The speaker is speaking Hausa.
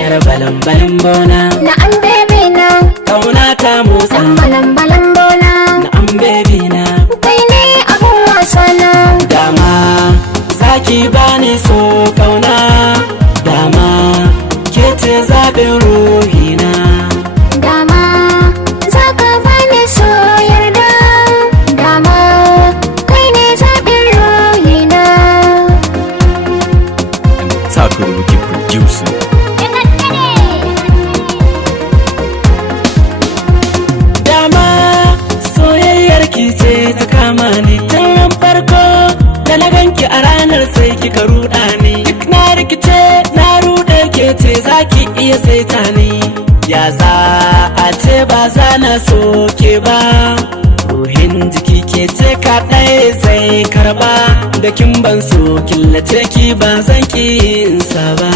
Yar balan-balan bona na an bebe na kauna ta motsa balan-balan bona na an baby na kai ne abun wasa na dama zaki bani so kauna dama ke ce zaɓin ruhina dama zaka bani so yarda dama kai ne zaɓin ruhina Takuruki producing. dama soyayyar ki ce ta kama ni tun farko da na ganki a ranar sai kika ruɗa ni duk na rikice na ruɗe ke ce zaki iya saita ni ya za a ce ba za na so ke ba ruhin jiki ke ce kaɗai sai karba da kin ban so killace ki ba zan ki sa ba